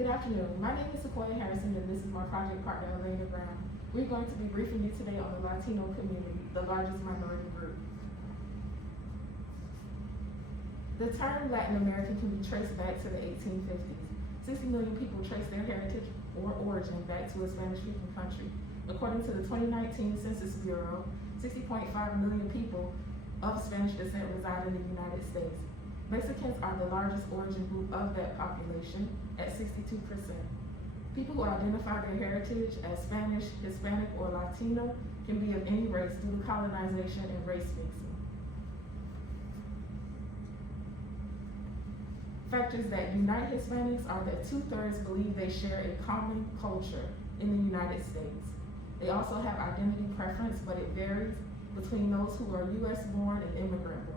Good afternoon. My name is Sequoia Harrison, and this is my project partner, Elena Brown. We're going to be briefing you today on the Latino community, the largest minority group. The term Latin American can be traced back to the 1850s. 60 million people trace their heritage or origin back to a Spanish-speaking country. According to the 2019 Census Bureau, 60.5 million people of Spanish descent reside in the United States. Mexicans are the largest origin group of that population at 62%. People who identify their heritage as Spanish, Hispanic, or Latino can be of any race due to colonization and race mixing. Factors that unite Hispanics are that 2/3 believe they share a common culture in the United States. They also have identity preference, but it varies between those who are US born and immigrant born.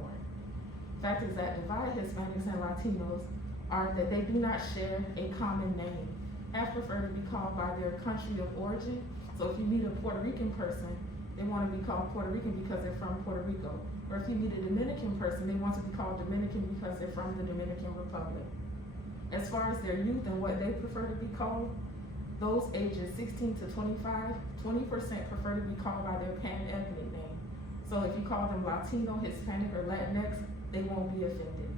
Factors that divide Hispanics and Latinos are that they do not share a common name. Half prefer to be called by their country of origin. So if you meet a Puerto Rican person, they want to be called Puerto Rican because they're from Puerto Rico. Or if you meet a Dominican person, they want to be called Dominican because they're from the Dominican Republic. As far as their youth and what they prefer to be called, those ages 16 to 25, 20% prefer to be called by their pan-ethnic name. So if you call them Latino, Hispanic, or Latinx, they won't be offended.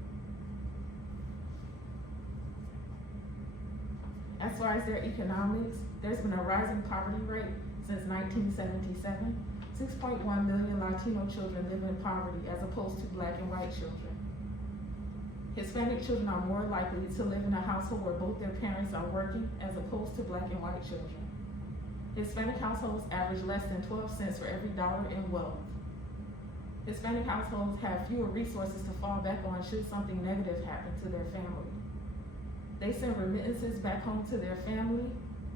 As far as their economics, there's been a rising poverty rate since 1977. 6.1 million Latino children live in poverty as opposed to Black and white children. Hispanic children are more likely to live in a household where both their parents are working as opposed to Black and white children. Hispanic households average less than 12 cents for every dollar in wealth. Hispanic households have fewer resources to fall back on should something negative happen to their family. They send remittances back home to their family,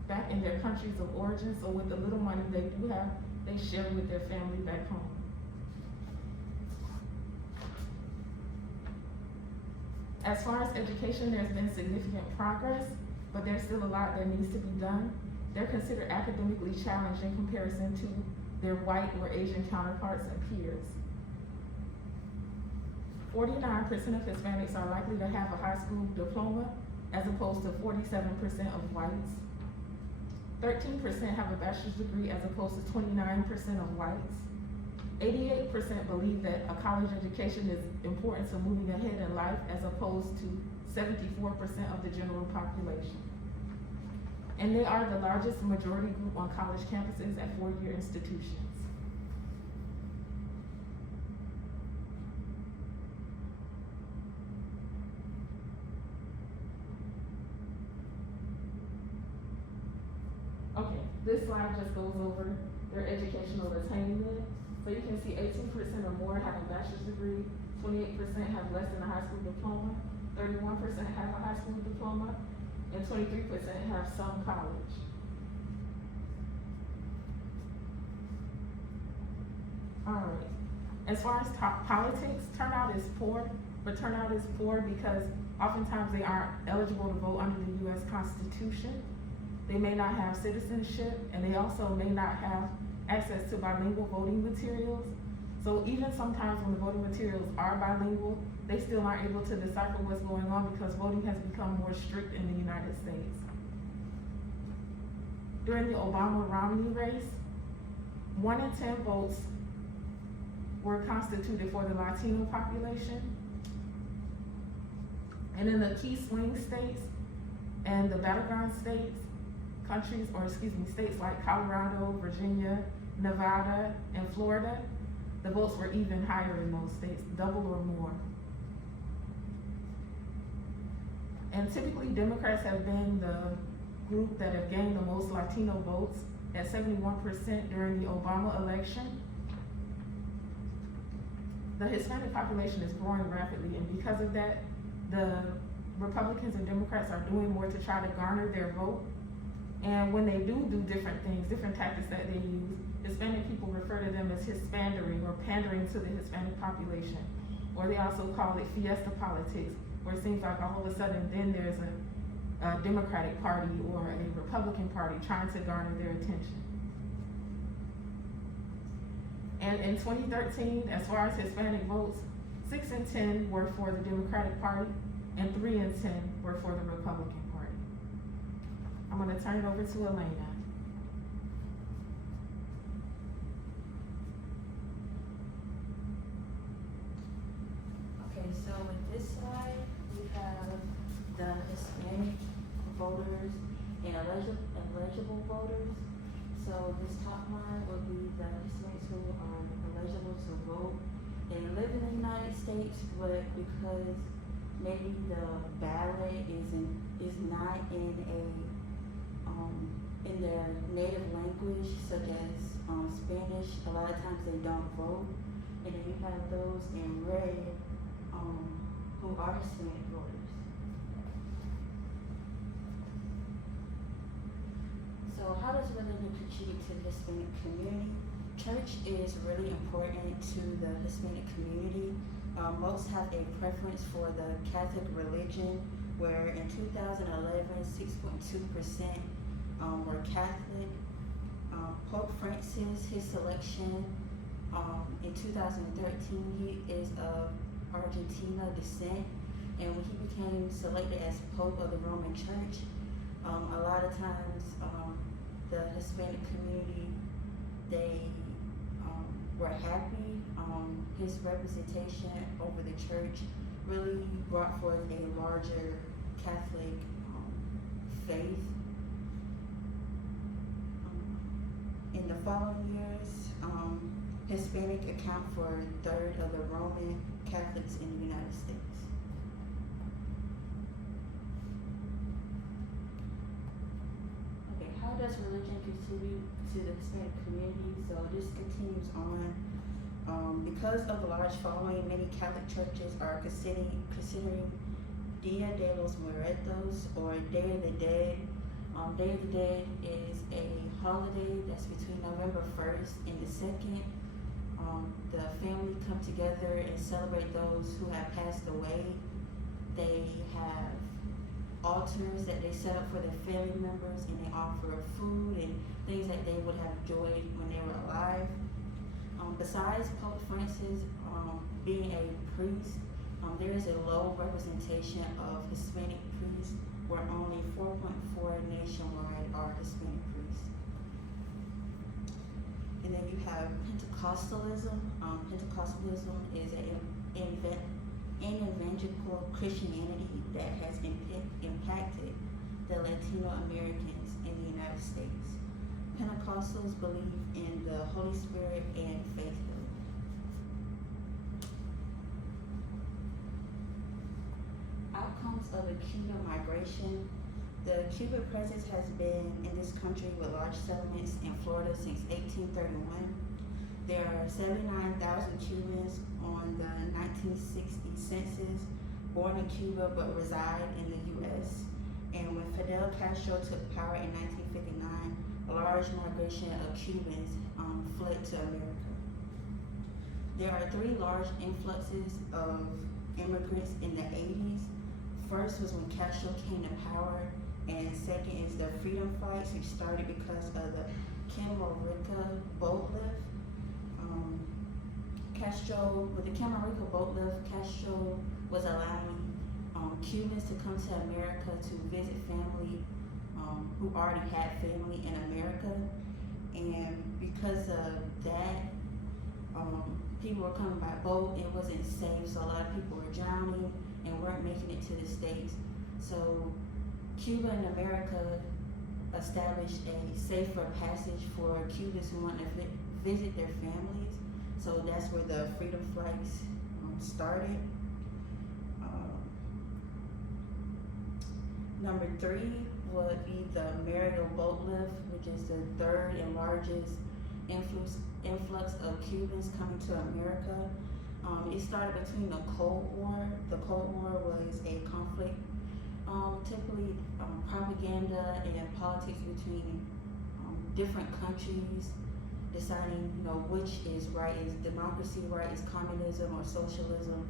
back in their countries of origin, so with the little money they do have, they share with their family back home. As far as education, there's been significant progress, but there's still a lot that needs to be done. They're considered academically challenged in comparison to their white or Asian counterparts and peers. 49% of Hispanics are likely to have a high school diploma, as opposed to 47% of whites. 13% have a bachelor's degree, as opposed to 29% of whites. 88% believe that a college education is important to moving ahead in life, as opposed to 74% of the general population. And they are the largest majority group on college campuses at four-year institutions. Okay, this slide just goes over their educational attainment. So you can see 18% or more have a bachelor's degree, 28% have less than a high school diploma, 31% have a high school diploma, and 23% have some college. All right, as far as politics, turnout is poor, but turnout is poor because oftentimes they aren't eligible to vote under the US Constitution. They may not have citizenship, and they also may not have access to bilingual voting materials. So even sometimes when the voting materials are bilingual, they still aren't able to decipher what's going on because voting has become more strict in the United States. During the Obama-Romney race, 1 in 10 votes were constituted for the Latino population. And in the key swing states and the battleground states, states like Colorado, Virginia, Nevada, and Florida, the votes were even higher in those states, double or more. And typically Democrats have been the group that have gained the most Latino votes at 71% during the Obama election. The Hispanic population is growing rapidly, and because of that, the Republicans and Democrats are doing more to try to garner their vote. And when they do different things, different tactics that they use, Hispanic people refer to them as Hispandering or pandering to the Hispanic population. Or they also call it fiesta politics, where it seems like all of a sudden then there's a Democratic Party or a Republican Party trying to garner their attention. And in 2013, as far as Hispanic votes, 6 in 10 were for the Democratic Party and 3 in 10 were for the Republican Party. I'm gonna turn it over to Elena. Okay, so with this side, we have the Hispanic voters and eligible voters. So this top line would be the Hispanics who are eligible to vote and live in the United States, but because maybe the ballot is not in a in their native language, such as Spanish, a lot of times they don't vote. And then you have those in red who are Hispanic voters. So how does religion contribute to the Hispanic community? Church is really important to the Hispanic community. Most have a preference for the Catholic religion, where in 2011, 6.2% were Catholic. Pope Francis, his selection in 2013, he is of Argentina descent, and when he became selected as Pope of the Roman Church, a lot of times the Hispanic community, they were happy. His representation over the church really brought forth a larger Catholic faith. In the following years, Hispanic account for a third of the Roman Catholics in the United States. Okay, how does religion contribute to the Hispanic community? So this continues on. Because of the large following, many Catholic churches are considering Dia de los Muertos, or Day of the Dead. Day of the Dead is a holiday that's between November 1st and the 2nd. The family come together and celebrate those who have passed away. They have altars that they set up for their family members, and they offer food and things that they would have enjoyed when they were alive. Besides Pope Francis being a priest, there is a low representation of Hispanic priests, where only 4.4 nationwide are Hispanic priests. And then you have Pentecostalism. Pentecostalism is an evangelical Christianity that has impacted the Latino Americans in the United States. Pentecostals believe in the Holy Spirit and faith healing. Outcomes of the Cuban migration. The Cuban presence has been in this country with large settlements in Florida since 1831. There are 79,000 Cubans on the 1960 census born in Cuba but reside in the U.S. And when Fidel Castro took power in 1959, a large migration of Cubans fled to America. There are three large influxes of immigrants in the 80s. First was when Castro came to power, and second is the freedom fights, which started because of the Camarita boat lift. With the Camarita boat lift, Castro was allowing Cubans to come to America to visit family who already had family in America. And because of that, people were coming by boat. It wasn't safe, so a lot of people were drowning and weren't making it to the States. So Cuba and America established a safer passage for Cubans who wanted to visit their families. So that's where the freedom flights started. Number three would be the Mariel boat lift, which is the third and largest influx of Cubans coming to America. It started between the Cold War. The Cold War was a conflict, typically propaganda and politics between different countries, deciding which is right, is democracy right, is communism or socialism.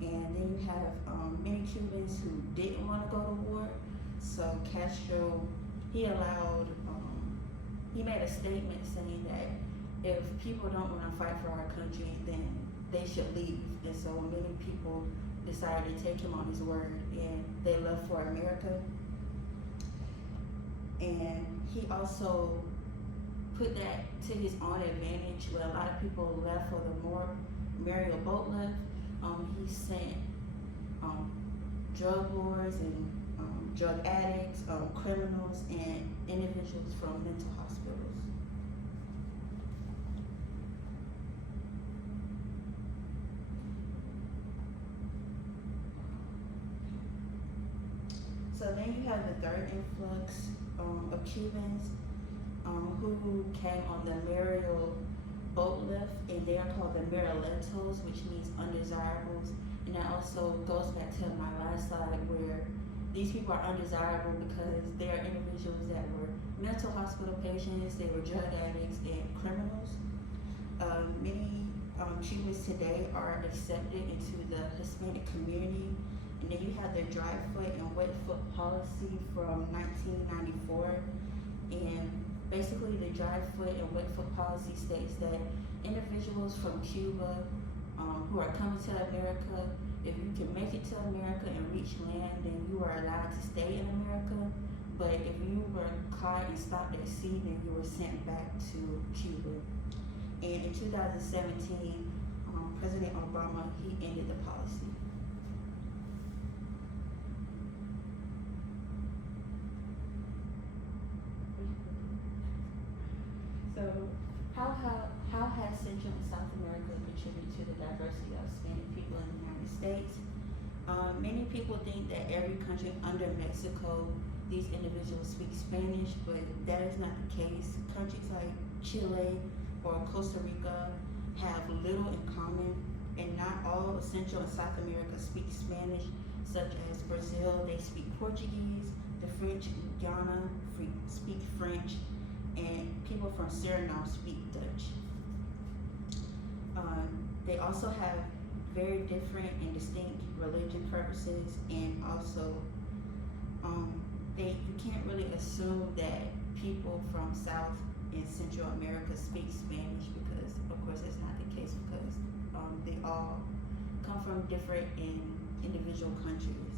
And then you have many Cubans who didn't want to go to war. So Castro, he made a statement saying that if people don't want to fight for our country, then they should leave. And so many people decided to take him on his word, and they left for America. And he also put that to his own advantage, where a lot of people left for the more Mariel boat lift. He sent drug lords and drug addicts, criminals, and individuals from mental hospitals. So then you have the third influx of Cubans who came on the Mariel boat lift, and they are called the Marielitos, which means undesirables. And that also goes back to my last slide, where these people are undesirable because they are individuals that were mental hospital patients, they were drug addicts, and criminals. Many Cubans today are accepted into the Hispanic community. And then you have the dry foot and wet foot policy from 1994. And basically the dry foot and wet foot policy states that individuals from Cuba who are coming to America, if you can make it to America and reach land, then you are allowed to stay in America. But if you were caught and stopped at sea, then you were sent back to Cuba. And in 2017, President Obama, he ended the policy. So, how has Central and South America contributed to the diversity of Hispanic people in the United States? Many people think that every country under Mexico, these individuals speak Spanish, but that is not the case. Countries like Chile or Costa Rica have little in common, and not all of Central and South America speak Spanish, such as Brazil, they speak Portuguese, the French in Guyana speak French, and people from Suriname speak Dutch. They also have very different and distinct religion purposes, and also you can't really assume that people from South and Central America speak Spanish, because of course that's not the case, because they all come from different and individual countries.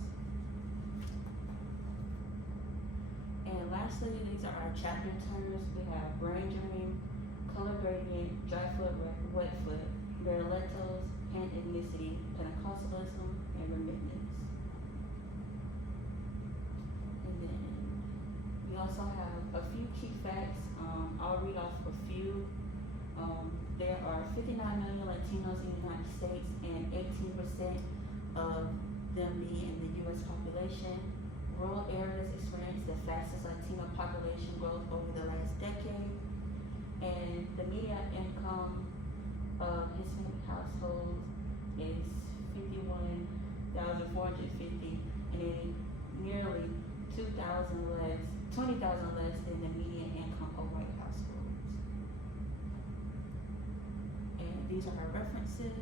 And lastly, these are our chapter terms. We have brain drain, color gradient, dry foot, wet foot, Marielitos, and ethnicity, Pentecostalism, and remittance. And then we also have a few key facts. I'll read off a few. There are 59 million Latinos in the United States, and 18% of them being in the U.S. population. Rural areas experience the fastest Latino population growth over the last decade, and the median income of Hispanic households is $51,450, and it nearly 20,000 less than the median income of white households. And these are our references.